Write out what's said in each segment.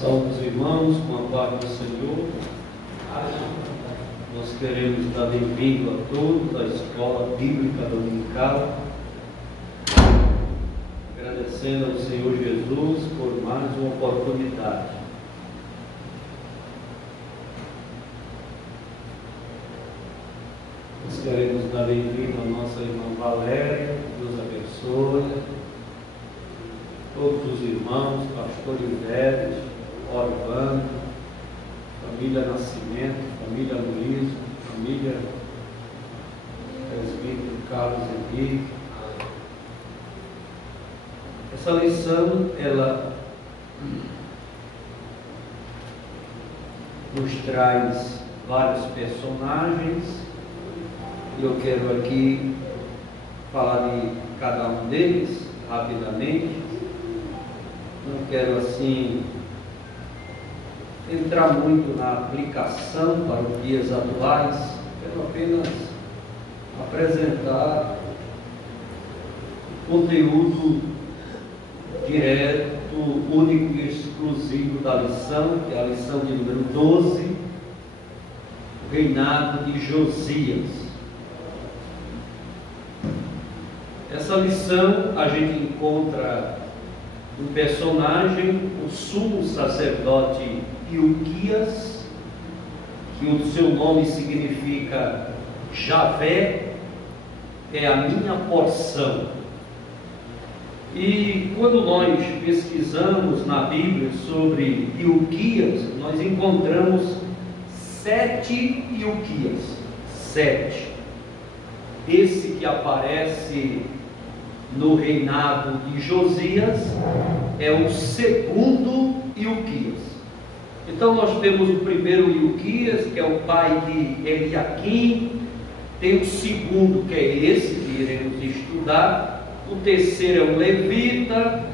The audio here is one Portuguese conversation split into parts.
Salve os irmãos, com a paz do Senhor. Nós queremos dar bem-vindo a todos à Escola Bíblica Dominical, agradecendo ao Senhor Jesus por mais uma oportunidade. Nós queremos dar bem-vindo à nossa irmã Valéria, Deus abençoe, todos os irmãos, pastor Ilderes, Orvando, família Nascimento, família Luiz, família presbítero Carlos Henrique. Essa lição, ela nos traz vários personagens, e eu quero aqui falar de cada um deles rapidamente. Não quero assim entrar muito na aplicação para os dias atuais, quero apenas apresentar o conteúdo direto, único e exclusivo da lição, que é a lição de número 12, o reinado de Josias. Essa lição a gente encontra um personagem, o sumo sacerdote Ilquias, que o seu nome significa Javé, é a minha porção. E quando nós pesquisamos na Bíblia sobre Ilquias, nós encontramos 7 Ilquias. 7. Esse que aparece no reinado de Josias é o segundo Ilquias. Então nós temos o primeiro Ilquias, que é o pai de Eliaquim, tem o segundo, que é esse que iremos estudar, o terceiro é o levita,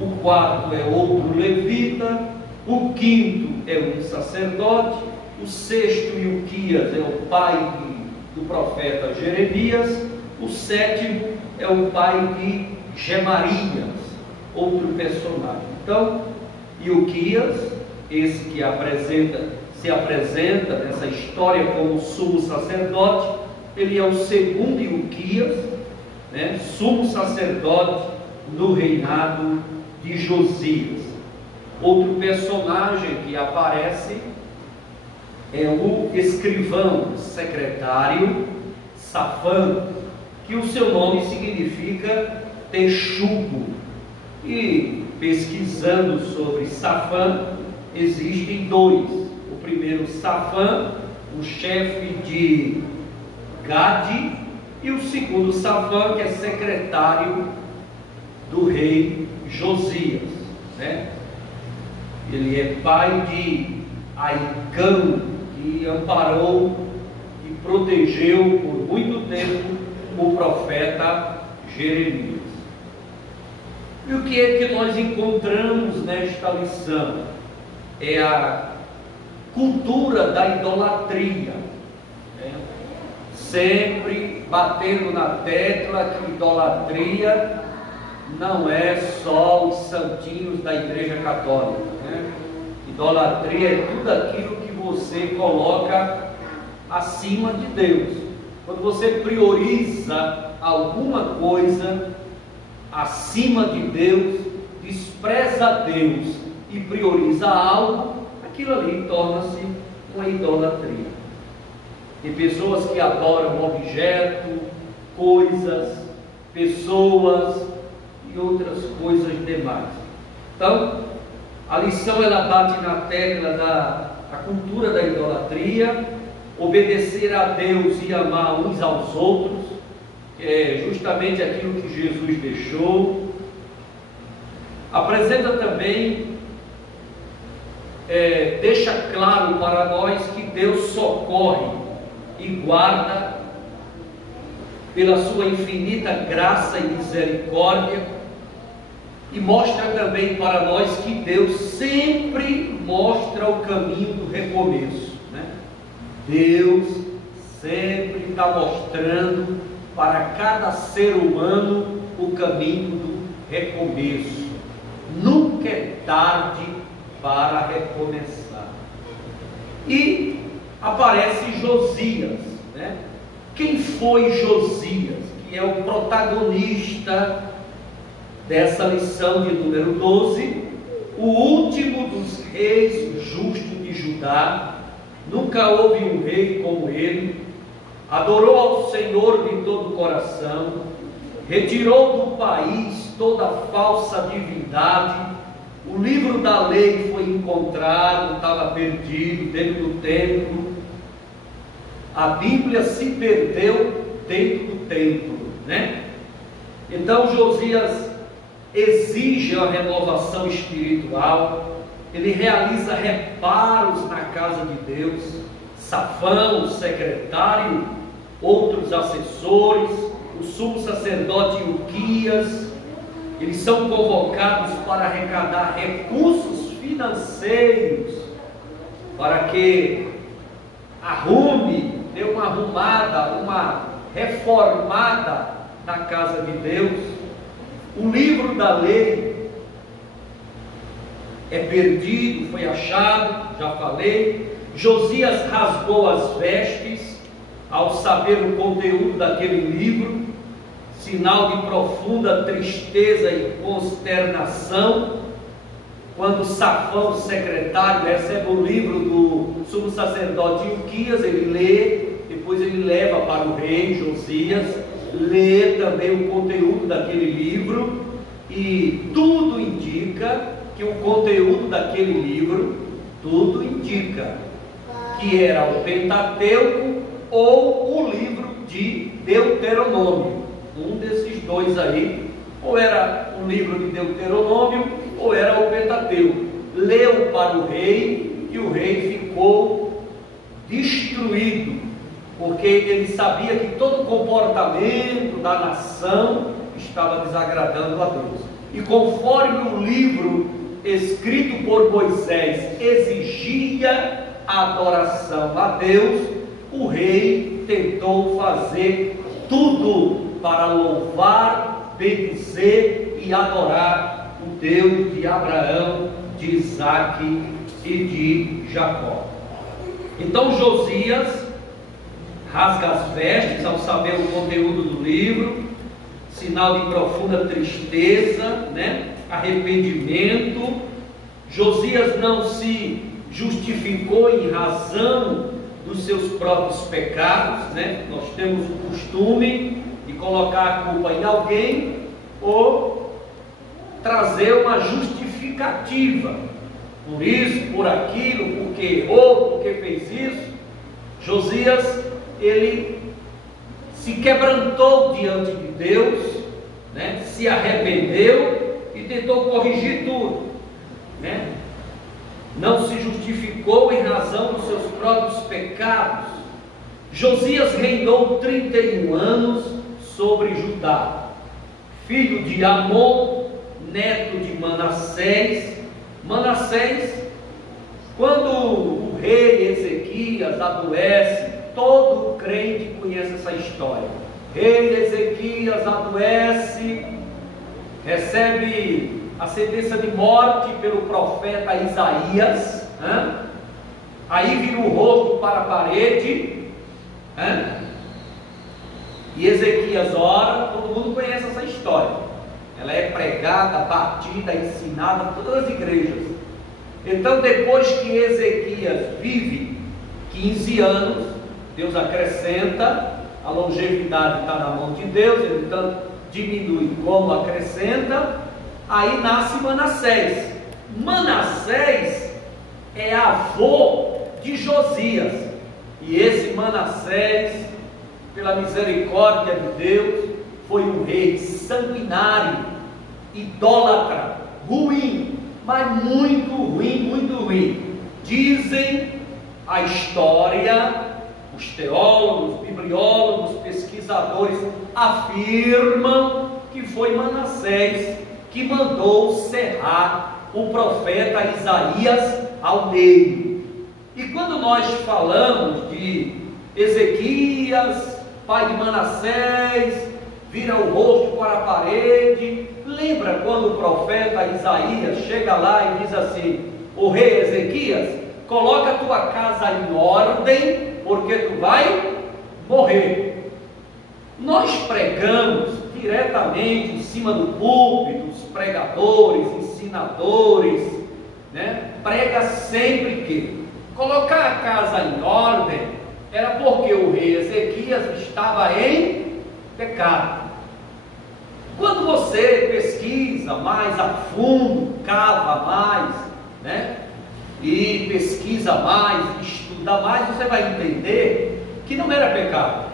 o quarto é outro levita, o quinto é um sacerdote, o sexto Ilquias é o pai do profeta Jeremias, o sétimo é o pai de Gemarias, outro personagem. Então, Ilquias, esse que se apresenta nessa história como sumo sacerdote, ele é o segundo Ilquias, né, sumo sacerdote no reinado de Josias. Outro personagem que aparece é o escrivão, secretário Safã, que o seu nome significa texugo. E pesquisando sobre Safã, existem dois. O primeiro, Safã, o chefe de Gade, e o segundo, Safã, que é secretário do rei Josias, né? Ele é pai de Aicão, que amparou e protegeu por muito tempo o profeta Jeremias. E o que é que nós encontramos nesta lição? É a cultura da idolatria, né? Sempre batendo na tecla que idolatria não é só os santinhos da Igreja Católica, né? Idolatria é tudo aquilo que você coloca acima de Deus. Quando você prioriza alguma coisa acima de Deus, despreza Deus e prioriza algo, aquilo ali torna-se uma idolatria. Tem pessoas que adoram objeto, coisas, pessoas e outras coisas demais. Então, a lição ela bate na tecla da cultura da idolatria, obedecer a Deus e amar uns aos outros, é justamente aquilo que Jesus deixou. Apresenta também, deixa claro para nós que Deus socorre e guarda pela sua infinita graça e misericórdia, e mostra também para nós que Deus sempre mostra o caminho do recomeço, né? Deus sempre está mostrando para cada ser humano o caminho do recomeço. Nunca é tarde para recomeçar. E aparece Josias, né? Quem foi Josias, que é o protagonista dessa lição de número 12, o último dos reis justos de Judá? Nunca houve um rei como ele. Adorou ao Senhor de todo o coração, retirou do país toda falsa divindade. O livro da lei foi encontrado, estava perdido dentro do templo. A Bíblia se perdeu dentro do templo, né? Então Josias exige a renovação espiritual. Ele realiza reparos na casa de Deus. Safão, o secretário, outros assessores, o sumo sacerdote Ilquias, eles são convocados para arrecadar recursos financeiros para que dê uma arrumada, uma reformada na casa de Deus. O livro da lei é perdido, foi achado, já falei. Josias rasgou as vestes ao saber o conteúdo daquele livro, sinal de profunda tristeza e consternação. Quando Safão, o secretário, recebe o livro do sumo sacerdote Ilquias, ele lê, depois ele leva para o rei Josias, lê também o conteúdo daquele livro, e tudo indica que o conteúdo daquele livro, tudo indica que era o Pentateuco ou o livro de Deuteronômio, um desses dois aí, ou era o livro de Deuteronômio ou era o Pentateuco. Leu para o rei e o rei ficou destruído, porque ele sabia que todo o comportamento da nação estava desagradando a Deus. E conforme o livro escrito por Moisés exigia a adoração a Deus, o rei tentou fazer tudo para louvar, bendizer e adorar o Deus de Abraão, de Isaque e de Jacó. Então Josias rasga as vestes ao saber o conteúdo do livro, sinal de profunda tristeza, né? Arrependimento. Josias não se justificou em razão dos seus próprios pecados, né? Nós temos o costume de colocar a culpa em alguém ou trazer uma justificativa, por isso, por aquilo, porque errou, porque fez isso. Josias, ele se quebrantou diante de Deus, né? Se arrependeu e tentou corrigir tudo, né? Não se justificou em razão dos seus próprios pecados. Josias reinou 31 anos sobre Judá, filho de Amon, neto de Manassés. Manassés, quando o rei Ezequias adoece, todo crente conhece essa história. Rei Ezequias adoece, recebe a sentença de morte pelo profeta Isaías, aí vira o rosto para a parede, e Ezequias ora. Todo mundo conhece essa história, ela é pregada, batida, ensinada em todas as igrejas. Então, depois que Ezequias vive 15 anos, Deus acrescenta, a longevidade está na mão de Deus, ele tanto diminui como acrescenta. Aí nasce Manassés. Manassés é avô de Josias, e esse Manassés, pela misericórdia de Deus, foi um rei sanguinário, idólatra, ruim, mas muito ruim, muito ruim. Dizem a história, os teólogos, bibliólogos, pesquisadores afirmam que foi Manassés que mandou serrar o profeta Isaías ao meio. E quando nós falamos de Ezequias, pai de Manassés, vira o rosto para a parede, lembra quando o profeta Isaías chega lá e diz assim: o rei Ezequias: coloca a tua casa em ordem, porque tu vai morrer. Nós pregamos diretamente em cima do púlpito, os pregadores, ensinadores, né? Prega sempre que colocar a casa em ordem era porque o rei Ezequias estava em pecado. Quando você pesquisa mais a fundo, cava mais, né? E pesquisa mais, estuda mais, você vai entender que não era pecado.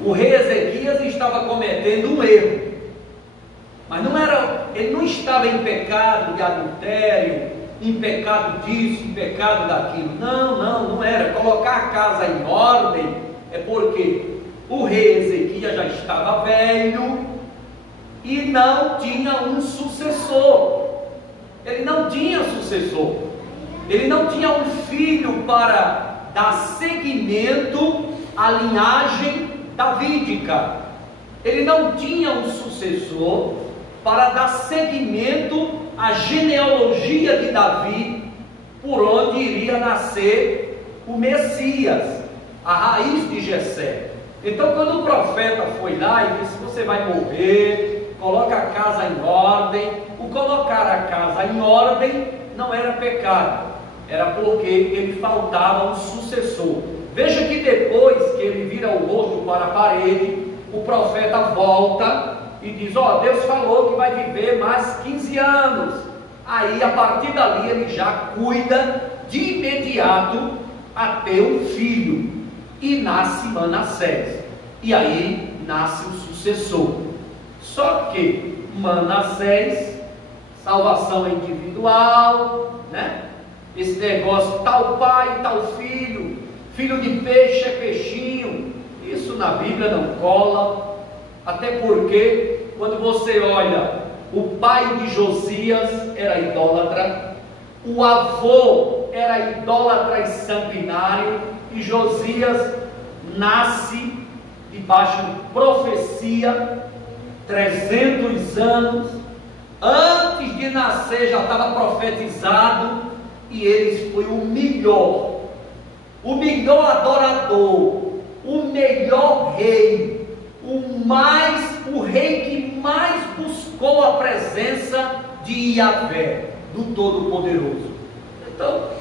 O rei Ezequias estava cometendo um erro, mas ele não estava em pecado de adultério, em pecado disso, em pecado daquilo. Não era. Colocar a casa em ordem é porque o rei Ezequias já estava velho e não tinha um sucessor. Ele não tinha sucessor. Ele não tinha um filho para dar seguimento à linhagem davídica. Ele não tinha um sucessor para dar seguimento à genealogia de Davi, por onde iria nascer o Messias, a raiz de Jessé. Então, quando o profeta foi lá e disse: você vai morrer, coloca a casa em ordem, o colocar a casa em ordem não era pecado, era porque ele faltava um sucessor. Veja que depois que ele vira o rosto para a parede, o profeta volta e diz: Deus falou que vai viver mais 15 anos. Aí, a partir dali, ele já cuida de imediato a ter um filho. E nasce Manassés. E aí nasce o sucessor. Só que Manassés, salvação individual, né? Esse negócio, tal pai, tal filho, filho de peixe é peixinho, isso na Bíblia não cola. Até porque, quando você olha, o pai de Josias era idólatra, o avô era idólatra e sanguinário, e Josias nasce debaixo de profecia, 300 anos, antes de nascer já estava profetizado, e ele foi o melhor adorador, o melhor rei, o rei que mais buscou a presença de Yahvé, do Todo-Poderoso. Então,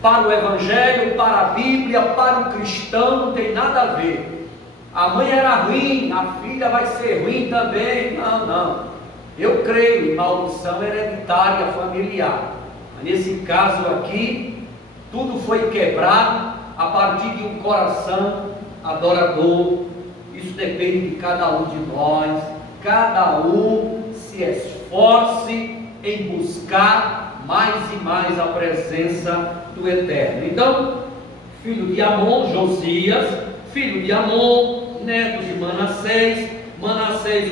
para o Evangelho, para a Bíblia, para o cristão, não tem nada a ver. A mãe era ruim, a filha vai ser ruim também. Não. Eu creio em maldição hereditária familiar. Mas nesse caso aqui, tudo foi quebrado a partir de um coração adorador. Isso depende de cada um de nós. Cada um se esforce em buscar mais e mais a presença do Eterno. Então, filho de Amon, Josias, filho de Amon, neto de Manassés,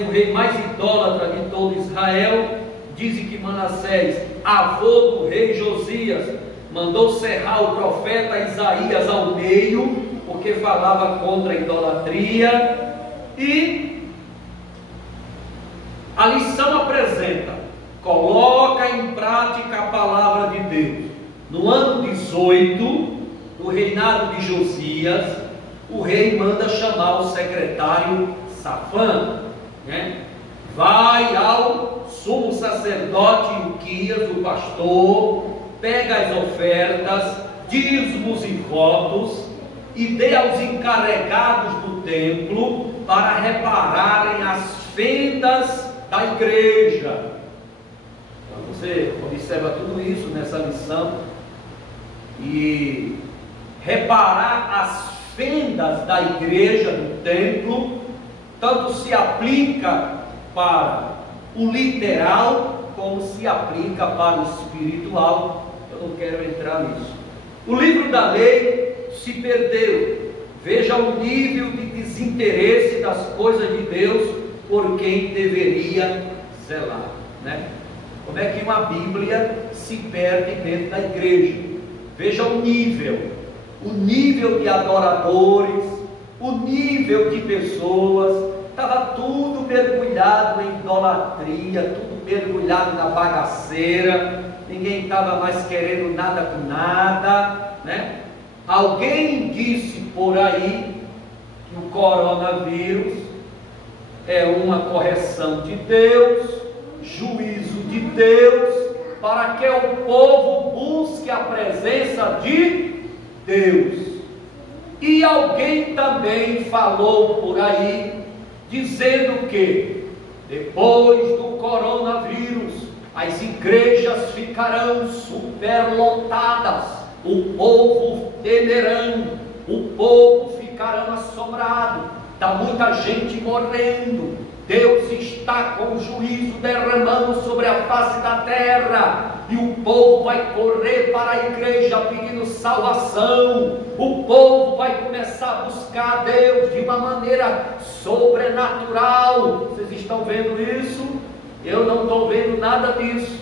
o rei mais idólatra de todo Israel. Dizem que Manassés, avô do rei Josias, mandou cerrar o profeta Isaías ao meio, porque falava contra a idolatria. E a lição apresenta: coloca em prática a palavra de Deus. No ano 18 do reinado de Josias, o rei manda chamar o secretário Safã, né? Vai ao sumo sacerdote Ilquias, o pastor, pega as ofertas, dízimos e votos, e dê aos encarregados do templo para repararem as fendas da igreja. Então você observa tudo isso nessa lição. E reparar as fendas da igreja, do templo, tanto se aplica para o literal, como se aplica para o espiritual. Eu não quero entrar nisso. O livro da lei se perdeu. Veja o nível de desinteresse das coisas de Deus por quem deveria zelar, né? Como é que uma Bíblia se perde dentro da igreja? Veja o nível de adoradores, o nível de pessoas. Estava tudo mergulhado em idolatria. idolatria, tudo mergulhado na bagaceira, ninguém estava mais querendo nada com nada, né? Alguém disse por aí que o coronavírus é uma correção de Deus, juízo de Deus, para que o povo busque a presença de Deus. E alguém também falou por aí, dizendo que depois do coronavírus, as igrejas ficarão superlotadas, o povo temerão, o povo ficará assombrado, está muita gente morrendo, Deus está com o juízo derramando sobre a face da terra, e o povo vai correr para a igreja pedindo salvação, o povo vai começar a buscar a Deus de uma maneira sobrenatural. Vocês estão vendo isso? Eu não estou vendo nada disso.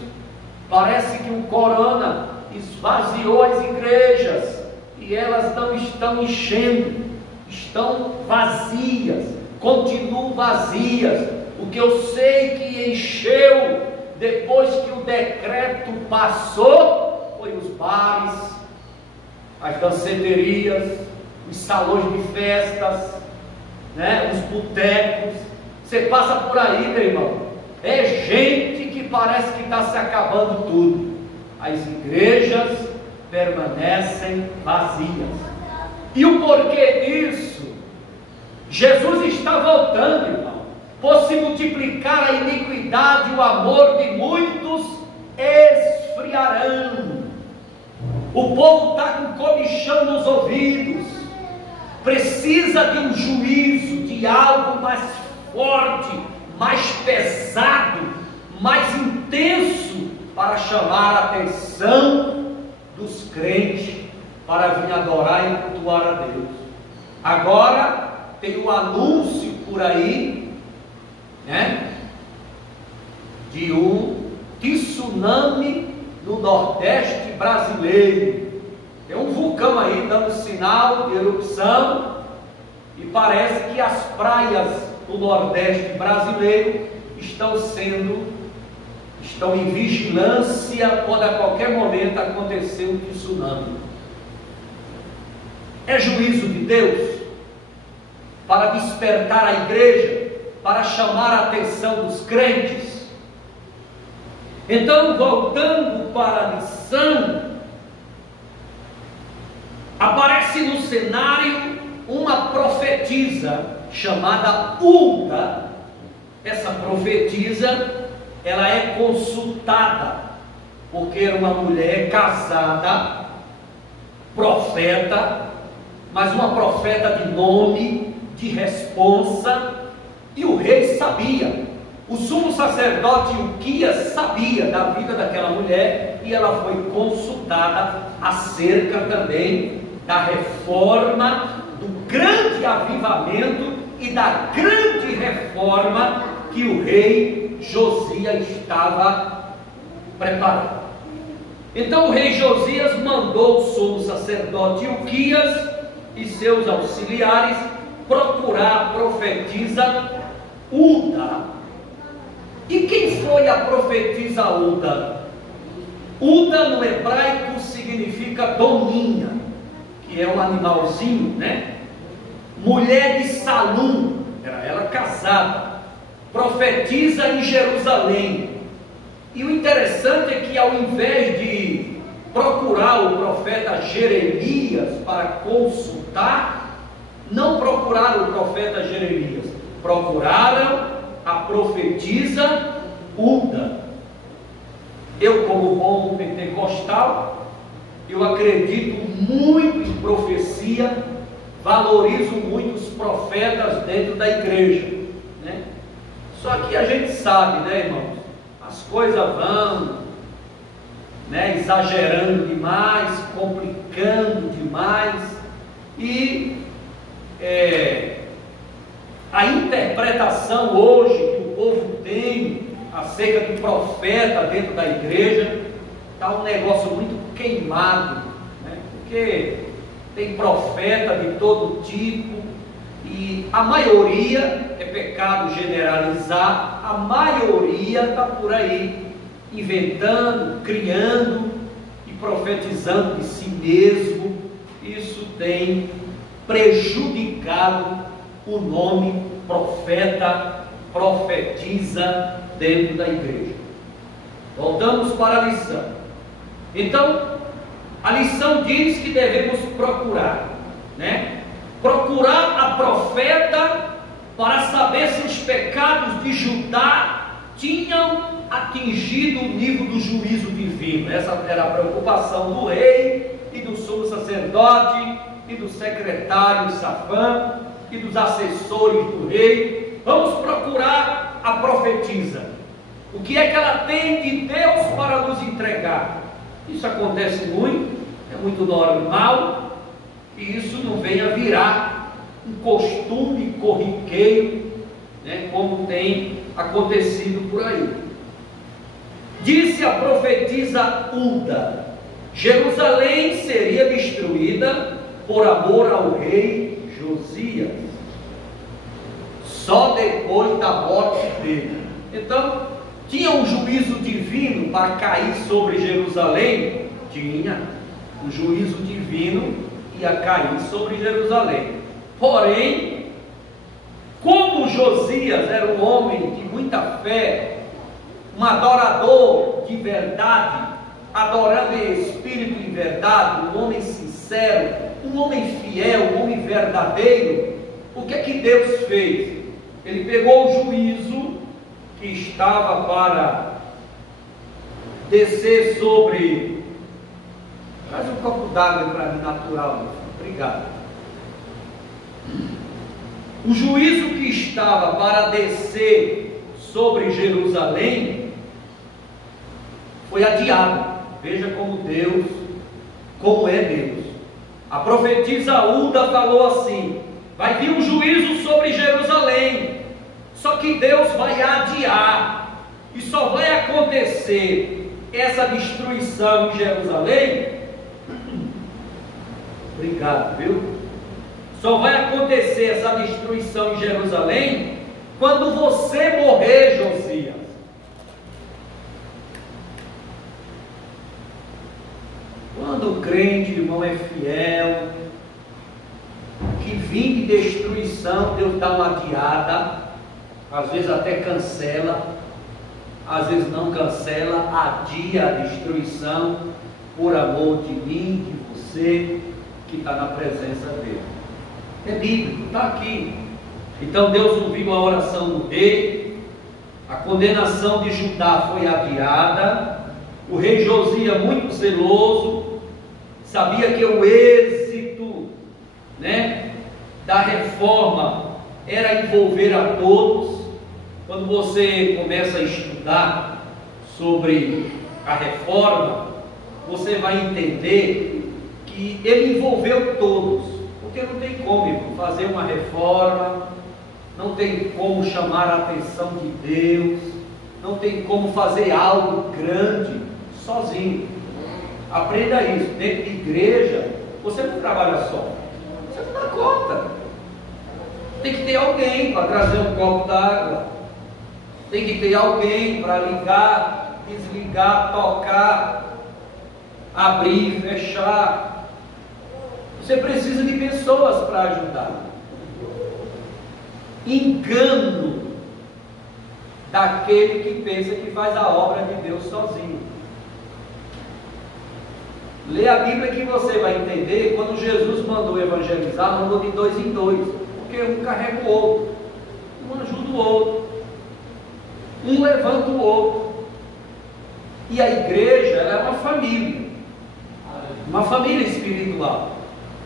Parece que o corona esvaziou as igrejas, e elas não estão enchendo, estão vazias, continuam vazias. O que eu sei que encheu depois que o decreto passou foi os bares, as danceterias, os salões de festas, né? Os botecos. Você passa por aí, meu irmão, é gente que parece que está se acabando tudo. As igrejas permanecem vazias. E o porquê disso? Jesus está voltando, irmão. Por se multiplicar a iniquidade, o amor de muitos esfriarão. O povo está com comichão nos ouvidos, precisa de um juízo, de algo mais forte, mais pesado, mais intenso, para chamar a atenção dos crentes para vir adorar e cultuar a Deus. Agora tem um anúncio por aí, né, de um tsunami no Nordeste brasileiro. Tem um vulcão aí dando sinal de erupção, e parece que as praias do Nordeste brasileiro estão em vigilância, pode a qualquer momento acontecer um tsunami. É juízo de Deus para despertar a igreja, para chamar a atenção dos crentes. Então, voltando para a lição, aparece no cenário uma profetisa chamada Hulda. Essa profetisa, ela é consultada, porque era uma mulher casada, profeta, mas uma profeta de nome, de responsa, e o rei sabia. O sumo sacerdote Ilquias sabia da vida daquela mulher, e ela foi consultada acerca também da reforma, do grande avivamento e da grande reforma que o rei Josias estava preparando. Então o rei Josias mandou o sumo sacerdote Ilquias e seus auxiliares procurar a profetisa Hulda. E quem foi a profetisa Hulda? Hulda no hebraico significa dominha, que é um animalzinho, né? Mulher de Salum, era ela casada, profetiza em Jerusalém. E o interessante é que, ao invés de procurar o profeta Jeremias para consultar, não procuraram o profeta Jeremias, procuraram a profetisa Hulda. Eu, como bom pentecostal, eu acredito muito em profecia, valorizo muito os profetas dentro da igreja, né? Só que a gente sabe, né, irmãos, as coisas vão, né, exagerando demais, complicando demais, e a interpretação hoje que o povo tem acerca do profeta dentro da igreja está um negócio muito queimado, né? Porque tem profeta de todo tipo, E a maioria, é pecado generalizar, a maioria está por aí inventando, criando e profetizando de si mesmo. Isso tem prejudicado o nome profeta, profetiza dentro da igreja. Voltamos para a lição. Então, a lição diz que devemos procurar, né? Procurar a profeta para saber se os pecados de Judá tinham atingido o nível do juízo divino. Essa era a preocupação do rei e do sumo sacerdote e do secretário Safã e dos assessores do rei. Vamos procurar a profetisa. O que é que ela tem de Deus para nos entregar? Isso acontece muito, é muito normal, e isso não vem a virar um costume corriqueiro, né, como tem acontecido por aí. Disse a profetisa Hulda: Jerusalém seria destruída por amor ao rei Josias, só depois da morte dele. Então, tinha um juízo divino para cair sobre Jerusalém? Tinha. O juízo divino ia cair sobre Jerusalém. Porém, como Josias era um homem de muita fé, um adorador de verdade, adorando em espírito e em verdade, um homem sincero, um homem fiel, um homem verdadeiro, o que é que Deus fez? Ele pegou o juízo que estava para descer sobre... Traz um copo d'água para mim, natural. Obrigado. O juízo que estava para descer sobre Jerusalém foi adiado. Veja como é Deus. A profetisa Hulda falou assim: vai vir um juízo sobre Jerusalém, só que Deus vai adiar, e só vai acontecer essa destruição em Jerusalém. Obrigado, viu? Só vai acontecer essa destruição em Jerusalém quando você morrer, Josias. Quando o crente, irmão, é fiel, que vem de destruição, Deus dá uma adiada, às vezes até cancela, às vezes não cancela, adia a destruição por amor de mim, de você, que está na presença dele. É bíblico, está aqui. Então Deus ouviu a oração do rei, a condenação de Judá foi adiada. O rei Josias, muito zeloso, sabia que o êxito, né, da reforma era envolver a todos. Quando você começa a estudar sobre a reforma, você vai entender que ele envolveu todos, porque não tem como fazer uma reforma, não tem como chamar a atenção de Deus, não tem como fazer algo grande sozinho. Aprenda isso. Dentro de igreja, você não trabalha só, você não dá conta. Tem que ter alguém para trazer um copo d'água, tem que ter alguém para ligar, desligar, tocar, abrir, fechar. Você precisa de pessoas para ajudar. Engano daquele que pensa que faz a obra de Deus sozinho. Lê a Bíblia que você vai entender. Quando Jesus mandou evangelizar, mandou de 2 em 2, porque um carrega o outro, um ajuda o outro, um levanta o outro. E a igreja, ela é uma família espiritual.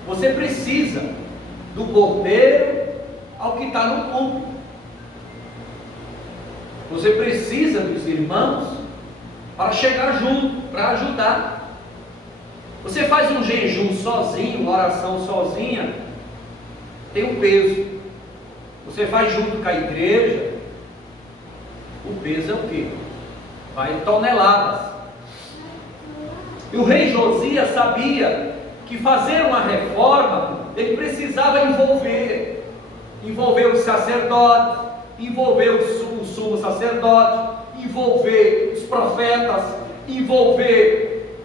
Você precisa do porteiro ao que está no púlpito. Você precisa dos irmãos para chegar junto, para ajudar. Você faz um jejum sozinho, uma oração sozinha, tem um peso. Você faz junto com a igreja, o peso é o quê? Vai em toneladas. E o rei Josias sabia que fazer uma reforma, ele precisava envolver. envolver os sacerdotes, envolver o sumo sacerdote, envolver os profetas, envolver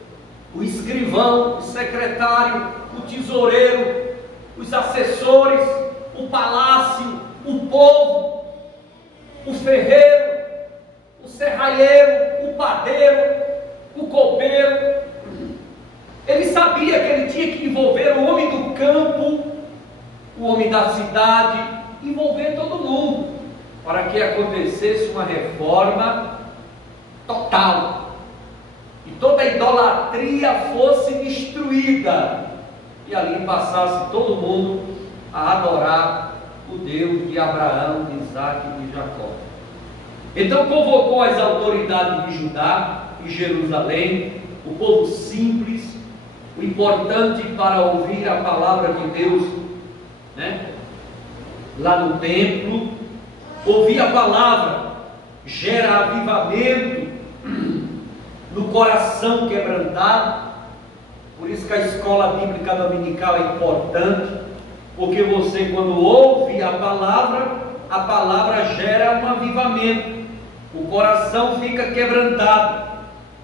o escrivão, o secretário, o tesoureiro, os assessores, o palácio, o povo, o ferreiro, o serralheiro, o padeiro, o copeiro. Ele sabia que ele tinha que envolver o homem do campo, o homem da cidade, envolver todo mundo, para que acontecesse uma reforma total, e toda a idolatria fosse destruída, e ali passasse todo mundo a adorar o Deus de Abraão, de Isaac e de Jacó. Então convocou as autoridades de Judá e Jerusalém, o povo simples, o importante para ouvir a palavra de Deus, lá no templo. Ouvir a palavra gera avivamento no coração quebrantado. Por isso que a escola bíblica dominical é importante, porque você, quando ouve a palavra gera um avivamento, o coração fica quebrantado,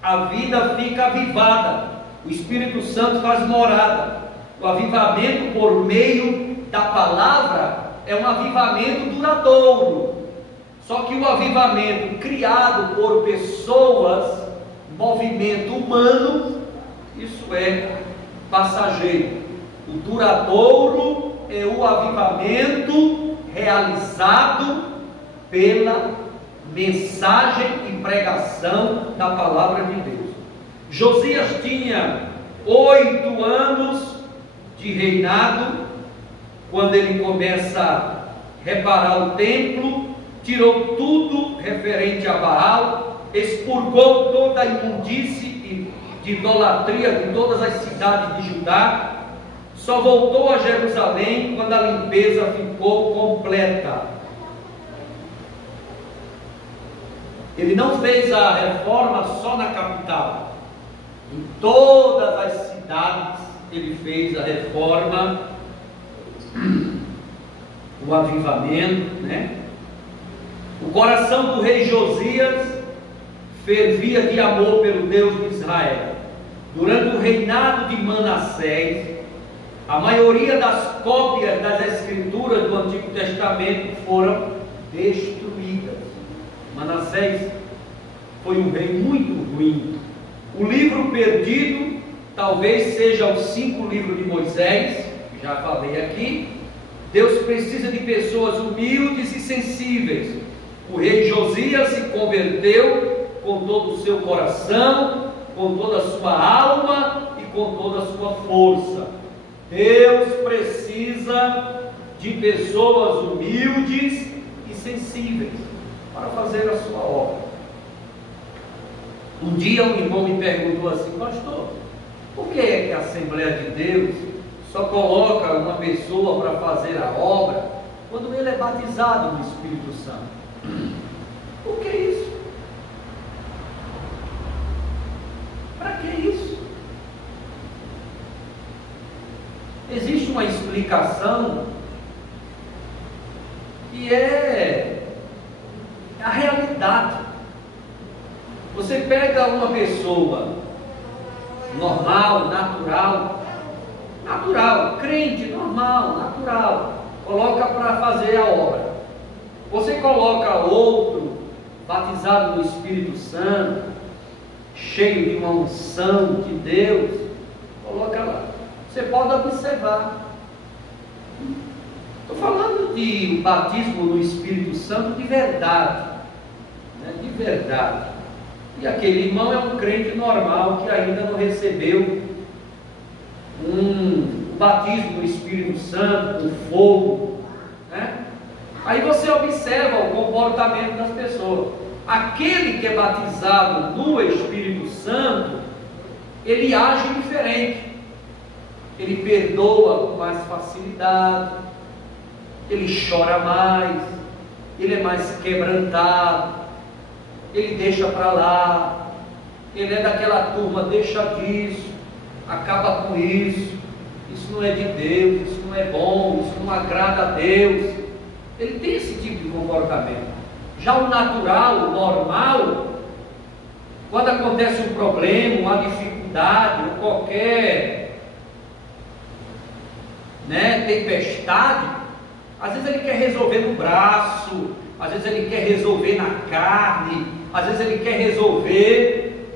a vida fica avivada, o Espírito Santo faz morada. O avivamento por meio da palavra é um avivamento duradouro. Só que o avivamento criado por pessoas, movimento humano, isso é passageiro. O duradouro é o avivamento realizado pela mensagem e pregação da palavra de Deus. Josias tinha 8 anos de reinado quando ele começa a reparar o templo, tirou tudo referente a Baal, expurgou toda a imundície de idolatria de todas as cidades de Judá, só voltou a Jerusalém quando a limpeza ficou completa. Ele não fez a reforma só na capital, em todas as cidades ele fez a reforma, o avivamento, O coração do rei Josias fervia de amor pelo Deus de Israel. Durante o reinado de Manassés, a maioria das cópias das escrituras do Antigo Testamento foram destruídas. Manassés foi um rei muito ruim. O livro perdido talvez seja os 5 livros de Moisés, que já falei aqui. Deus precisa de pessoas humildes e sensíveis. O rei Josias se converteu com todo o seu coração, com toda a sua alma e com toda a sua força. Deus precisa de pessoas humildes e sensíveis para fazer a sua obra. Um dia um irmão me perguntou assim: pastor, por que é que a Assembleia de Deus só coloca uma pessoa para fazer a obra quando ele é batizado no Espírito Santo? Por que isso? Para que isso? Existe uma explicação e é a realidade. Você pega uma pessoa normal, natural, crente, normal, natural, coloca para fazer a obra. Você coloca outro batizado no Espírito Santo, cheio de uma unção de Deus, coloca lá. Você pode observar. Estou falando de batismo no Espírito Santo de verdade, de verdade. E aquele irmão é um crente normal que ainda não recebeu um batismo no Espírito Santo, com fogo, Aí você observa o comportamento das pessoas. Aquele que é batizado no Espírito Santo, ele age diferente. Ele perdoa com mais facilidade, ele chora mais, ele é mais quebrantado, ele deixa para lá, ele é daquela turma, deixa disso, acaba com isso, isso não é de Deus, isso não é bom, isso não agrada a Deus. ele tem esse tipo de comportamento. Já o natural, o normal, quando acontece um problema, uma dificuldade, ou qualquer tempestade, às vezes ele quer resolver no braço, às vezes ele quer resolver na carne, às vezes ele quer resolver.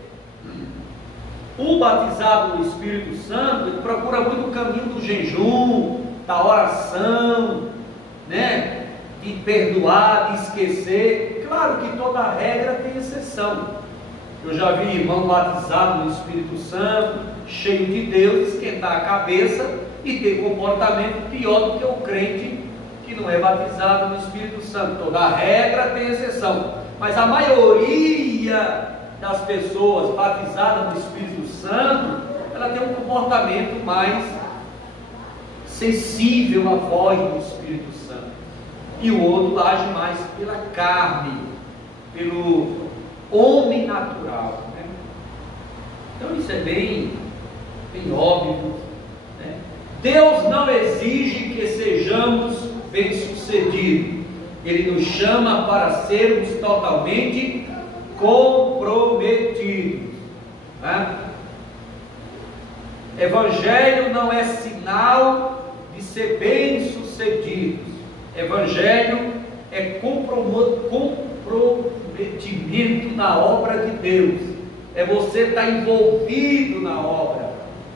O batizado no Espírito Santo, ele procura muito o caminho do jejum, da oração, de perdoar, de esquecer. Claro que toda regra tem exceção. Eu já vi irmão batizado no Espírito Santo, cheio de Deus, esquentar a cabeça e ter comportamento pior do que o crente que não é batizado no Espírito Santo. Toda regra tem exceção, mas a maioria das pessoas batizadas no Espírito Santo, ela tem um comportamento mais sensível à voz do Espírito Santo, e o outro age mais pela carne, pelo homem natural, Então isso é bem óbvio, Deus não exige que sejamos bem-sucedidos, Ele nos chama para sermos totalmente comprometidos, Evangelho não é sinal de ser bem-sucedidos. Evangelho é comprometimento na obra de Deus. É você estar envolvido na obra,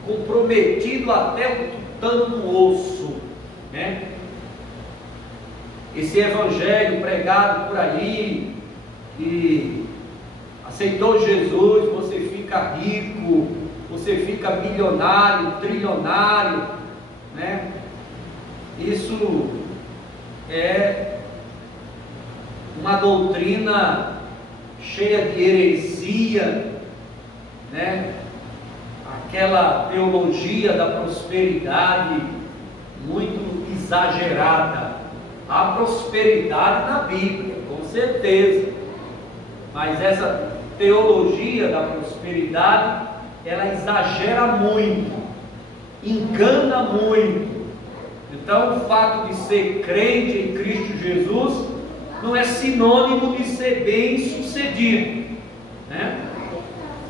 comprometido até o tutano no osso, Esse evangelho pregado por aí, que aceitou Jesus, você fica rico, você fica milionário, trilionário, Isso é uma doutrina cheia de heresia, Aquela teologia da prosperidade muito exagerada. Há prosperidade na Bíblia, com certeza, mas essa teologia da prosperidade, ela exagera muito, engana muito. Então o fato de ser crente em Cristo Jesus não é sinônimo de ser bem sucedido,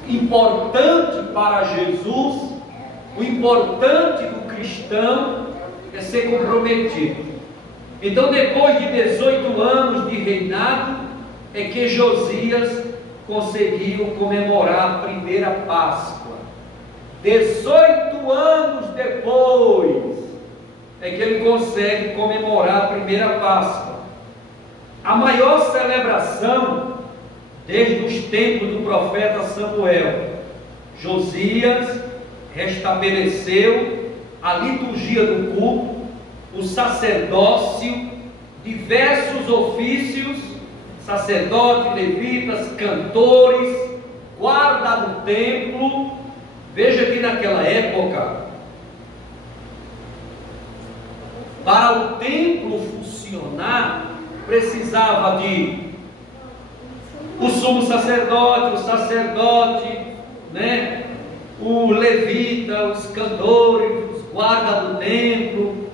Importante para Jesus, o importante do cristão é ser comprometido. Então, depois de 18 anos de reinado, é que Josias conseguiu comemorar a primeira Páscoa. 18 anos depois é que ele consegue comemorar a primeira Páscoa. A maior celebração desde os tempos do profeta Samuel. Josias restabeleceu a liturgia do culto, o sacerdócio, diversos ofícios, sacerdotes, levitas, cantores, guarda do templo. Veja que naquela época, para o templo funcionar, precisava de o sumo sacerdote, o levita, os cantores, os guardas do templo,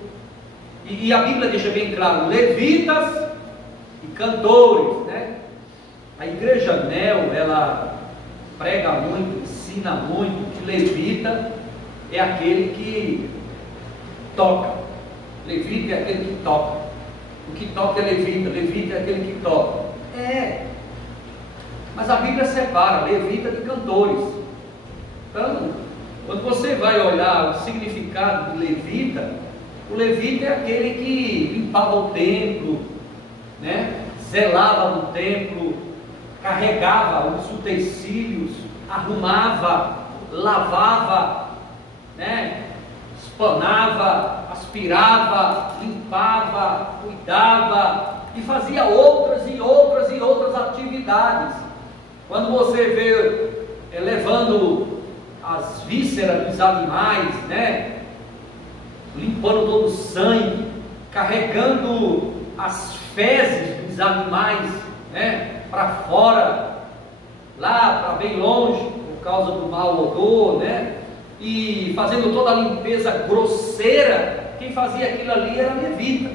e a Bíblia deixa bem claro, levitas e cantores, A igreja Nel, ela prega muito, ensina muito, que levita é aquele que toca, levita é aquele que toca, o que toca é levita é aquele que toca, mas a Bíblia separa levita de cantores. Então, quando você vai olhar o significado de levita, o levita é aquele que limpava o templo, zelava no templo, carregava os utensílios, arrumava, lavava, espanava, aspirava, limpava, cuidava e fazia outras e outras e outras atividades. Quando você vê levando as vísceras dos animais, limpando todo o sangue, carregando as fezes dos animais, para fora, lá para bem longe, por causa do mau odor, e fazendo toda a limpeza grosseira, quem fazia aquilo ali era levita.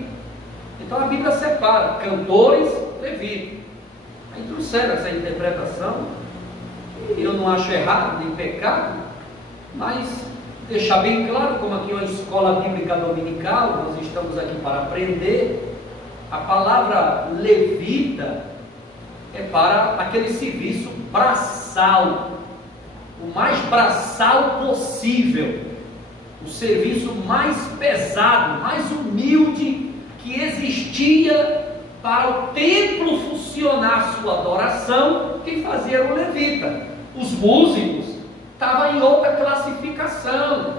Então a Bíblia separa cantores, levitas. Aí trouxeram essa interpretação, e eu não acho errado nem pecado, mas deixar bem claro, como aqui é uma escola bíblica dominical, nós estamos aqui para aprender. A palavra levita é para aquele serviço braçal, o mais braçal possível, o serviço mais pesado, mais humilde que existia para o templo funcionar sua adoração. Quem fazia era o levita. Os músicos estavam em outra classificação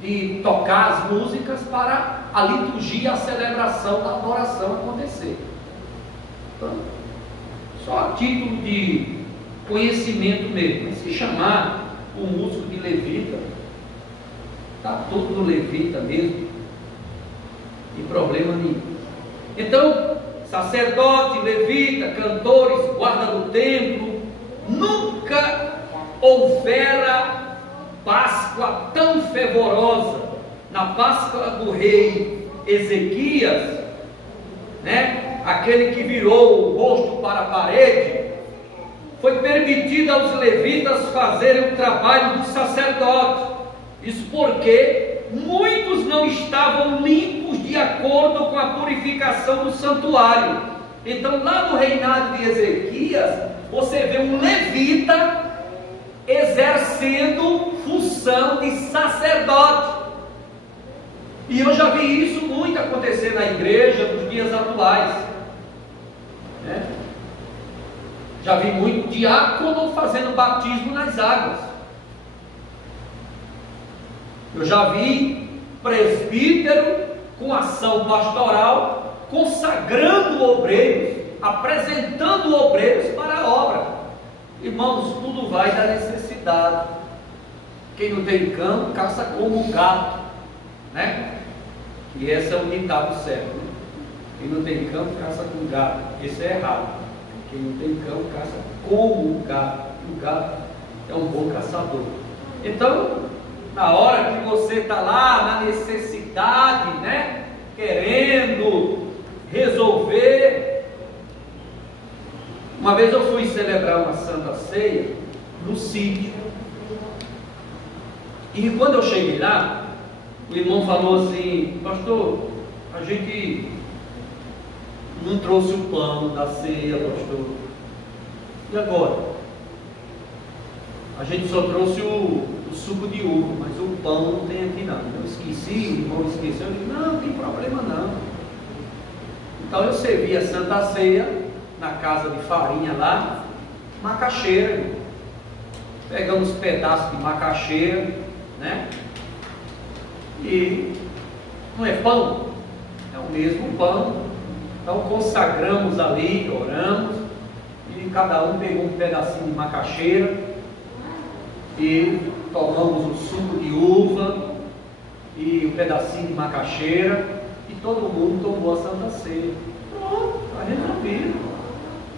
de tocar as músicas para a liturgia, a celebração da adoração acontecer. Então, só a título de conhecimento mesmo. Mas se chamar o músico de levita, está tudo no levita mesmo, e problema nenhum. Então, sacerdote, levita, cantores, guarda do templo, nunca houvera Páscoa tão fervorosa. Na Páscoa do rei Ezequias, né, aquele que virou o rosto para a parede, foi permitido aos levitas fazerem o trabalho do sacerdote. Isso porque muitos não estavam limpos de acordo com a purificação do santuário. Então, lá no reinado de Ezequias, você vê um levita exercendo função de sacerdote. E eu já vi isso muito acontecer na igreja nos dias atuais, né? Já vi muito diácono fazendo batismo nas águas. Eu já vi presbítero com ação pastoral consagrando obreiros, apresentando obreiros para a obra. Irmãos, tudo vai da necessidade. Quem não tem cão, caça como gato, né? E esse é o ditado certo, né? Quem não tem cão, caça com gato. Esse é errado. Quem não tem cão, caça como gato. O gato é um bom caçador. Então, na hora que você está lá na necessidade, né, querendo resolver. Uma vez eu fui celebrar uma Santa Ceia no sítio, e quando eu cheguei lá, o irmão falou assim: pastor, a gente não trouxe o pão da ceia, pastor, e agora? A gente só trouxe o suco de uva, mas o pão não tem aqui não. Eu esqueci, o irmão esqueceu. Eu disse: não tem problema não. Então eu servi a Santa Ceia na casa de farinha lá, macaxeira. Pegamos pedaços de macaxeira, né? E não é pão, é o mesmo pão. Então consagramos ali, oramos, e cada um pegou um pedacinho de macaxeira e tomamos o suco de uva e um pedacinho de macaxeira, e todo mundo tomou a Santa Ceia. Pronto, está resolvido.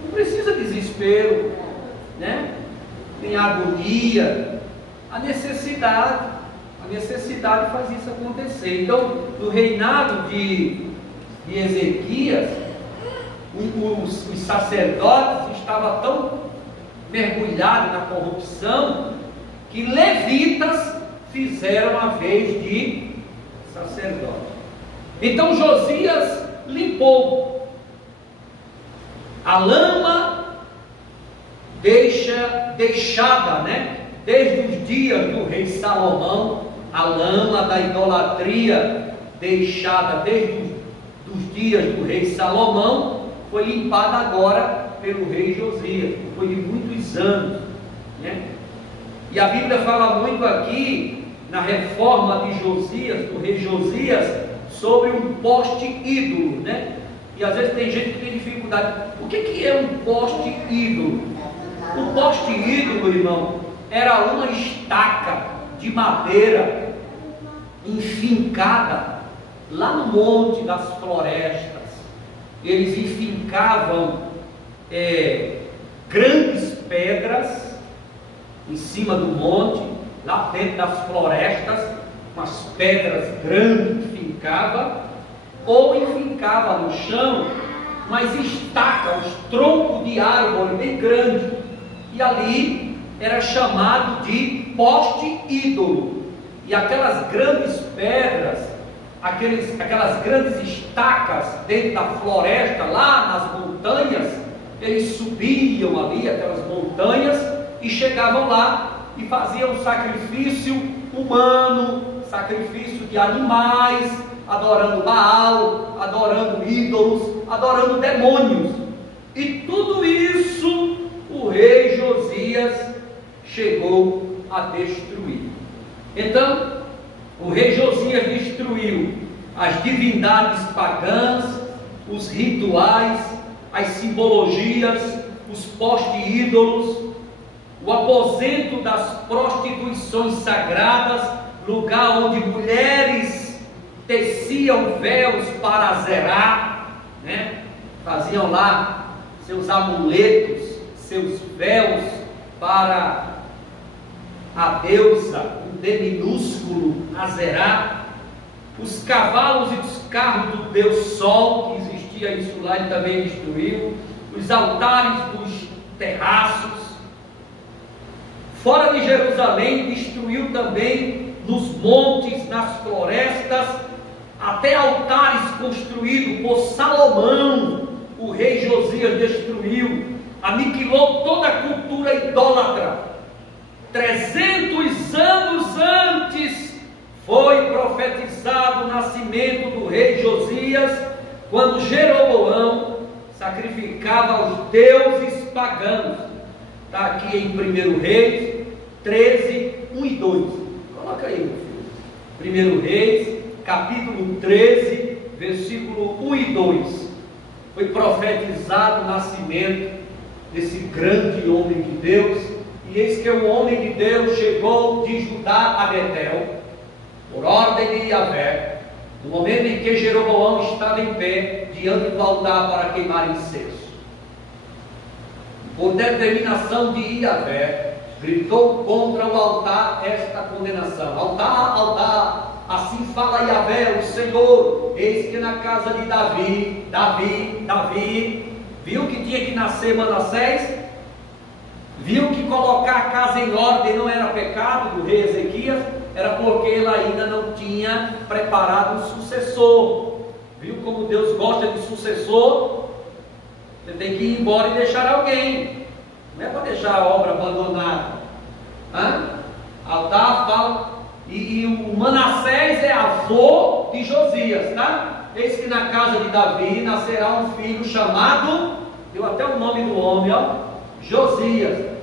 Não precisa desespero, né? Tem agonia. A necessidade faz isso acontecer. Então, no reinado de Ezequias, os sacerdotes estavam tão mergulhados na corrupção que levitas fizeram a vez de sacerdote. Então Josias limpou. A lama deixada, né? Desde os dias do rei Salomão, a lama da idolatria deixada desde os dias do rei Salomão, foi limpada agora pelo rei Josias, depois de muitos anos, né? E a Bíblia fala muito aqui, na reforma de Josias, do rei Josias, sobre um poste ídolo, né? E às vezes tem gente que tem dificuldade. O que é um poste ídolo? O poste ídolo, irmão, era uma estaca de madeira enfincada lá no monte das florestas. Eles enfincavam grandes pedras em cima do monte, lá dentro das florestas, umas pedras grandes enfincavam, ou enfincava no chão umas estacas, uns troncos de árvore bem grandes, e ali era chamado de poste ídolo. E aquelas grandes pedras, aquelas grandes estacas dentro da floresta, lá nas montanhas, eles subiam ali aquelas montanhas e chegavam lá e faziam sacrifício humano, sacrifício de animais, adorando Baal, adorando ídolos, adorando demônios. E tudo isso o rei Josias chegou a destruir. Então, o rei Josias destruiu as divindades pagãs, os rituais, as simbologias, os postes-ídolos, o aposento das prostituições sagradas, lugar onde mulheres teciam véus para Azerá, né? Faziam lá seus amuletos, seus véus para a deusa, um D minúsculo, Azerá. Os cavalos e os carros do deus Sol, que existia isso lá, ele também destruiu. Os altares dos terraços. Fora de Jerusalém, destruiu também nos montes, nas florestas, até altares construídos por Salomão. O rei Josias destruiu, aniquilou toda a cultura idólatra. 300 anos antes foi profetizado o nascimento do rei Josias, quando Jeroboão sacrificava aos deuses pagãos. Está aqui em 1 Reis 13, 1 e 2. Coloca aí, meu filho. 1 Reis, capítulo 13, versículo 1 e 2. Foi profetizado o nascimento desse grande homem de Deus. E eis que o homem de Deus chegou de Judá a Betel, por ordem de Yahvé, no momento em que Jeroboão estava em pé diante do altar para queimar incenso. Por determinação de Yahvé, gritou contra o altar esta condenação: altar, altar, assim fala Yahvé, o Senhor, eis que na casa de Davi, viu que tinha que nascer Manassés, viu que colocar a casa em ordem não era pecado do rei Ezequias, era porque ele ainda não tinha preparado um sucessor. Viu como Deus gosta de sucessor? Você tem que ir embora e deixar alguém, não é para deixar a obra abandonada. Altar fala, e o Manassés é avô de Josias, tá? Eis que na casa de Davi nascerá um filho chamado, deu até o nome do homem, ó, Josias,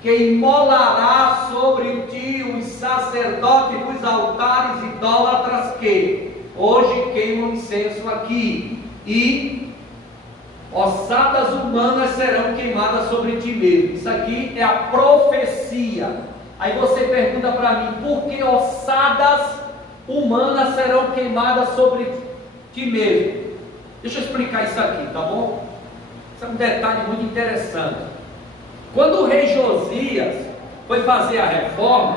que imolará sobre ti os sacerdotes dos altares idólatras que hoje queimam incenso aqui, e ossadas humanas serão queimadas sobre ti mesmo. Isso aqui é a profecia. Aí você pergunta para mim, por que ossadas humanas serão queimadas sobre ti mesmo? Deixa eu explicar isso aqui, tá bom? Isso é um detalhe muito interessante. Quando o rei Josias foi fazer a reforma,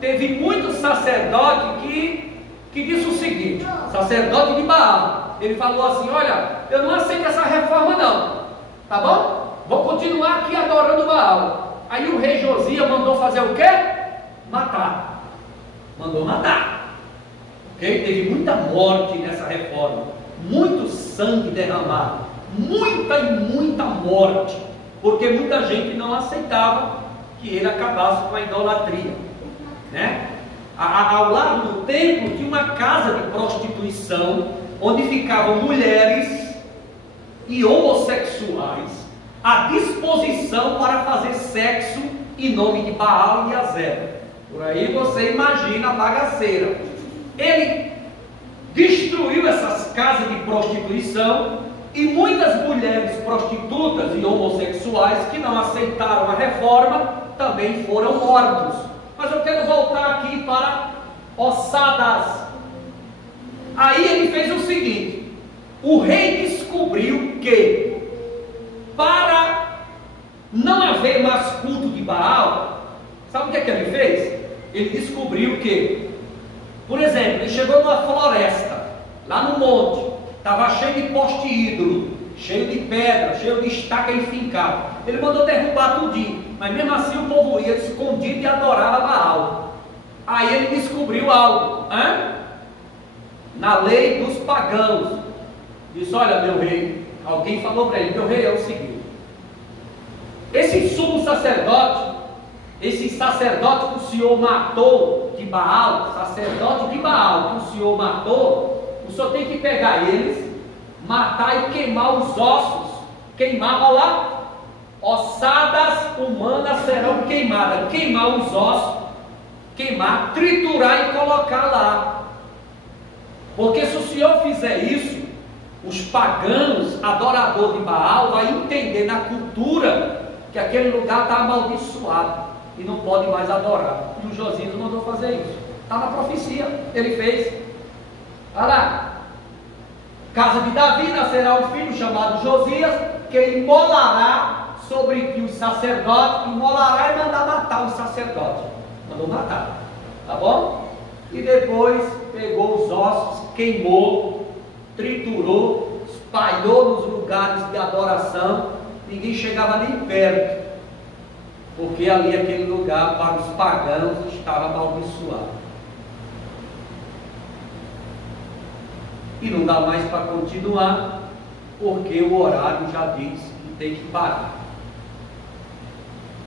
teve muitos sacerdotes que disse o seguinte, sacerdote de Baal, ele falou assim: olha, eu não aceito essa reforma não, tá bom? Vou continuar aqui adorando Baal. Aí o rei Josias mandou fazer o quê? Matar. Mandou matar. Ok? Teve muita morte nessa reforma, muito sangue derramado, muita e muita morte, porque muita gente não aceitava que ele acabasse com a idolatria, né? Ao lado do templo tinha uma casa de prostituição, onde ficavam mulheres e homossexuais à disposição para fazer sexo em nome de Baal e Azera. Por aí você imagina a bagaceira. Ele destruiu essas casas de prostituição, e muitas mulheres prostitutas e homossexuais que não aceitaram a reforma também foram mortos. Mas eu quero voltar aqui para ossadas. Aí ele fez o seguinte: o rei descobriu que para não haver mais culto de Baal, sabe o que é que ele fez? Ele descobriu que, por exemplo, ele chegou numa floresta, lá no monte, estava cheio de poste ídolo, cheio de pedra, cheio de estaca enfincada. Ele mandou derrubar tudinho, mas mesmo assim o povo ia escondido e adorava Baal. Aí ele descobriu algo, na lei dos pagãos. Disse: olha, meu rei, alguém falou para ele: meu rei, é o seguinte, esse sumo sacerdote, esse sacerdote que o Senhor matou de Baal, sacerdote de Baal que o Senhor matou, o Senhor tem que pegar eles, matar e queimar os ossos. Queimar, olha lá, ossadas humanas serão queimadas. Queimar os ossos, queimar, triturar e colocar lá. Porque se o Senhor fizer isso, os pagãos, adoradores de Baal, vai entender na cultura que aquele lugar está amaldiçoado e não pode mais adorar. E o Josias mandou fazer isso. Está na profecia, ele fez. Olha lá, casa de Davi nascerá um filho chamado Josias, que imolará sobre os sacerdotes, imolará e mandar matar os sacerdotes. Mandou matar, tá bom? E depois pegou os ossos, queimou, triturou, espalhou nos lugares de adoração. Ninguém chegava nem perto, porque ali aquele lugar para os pagãos estava amaldiçoado. E não dá mais para continuar, porque o horário já diz que tem que parar.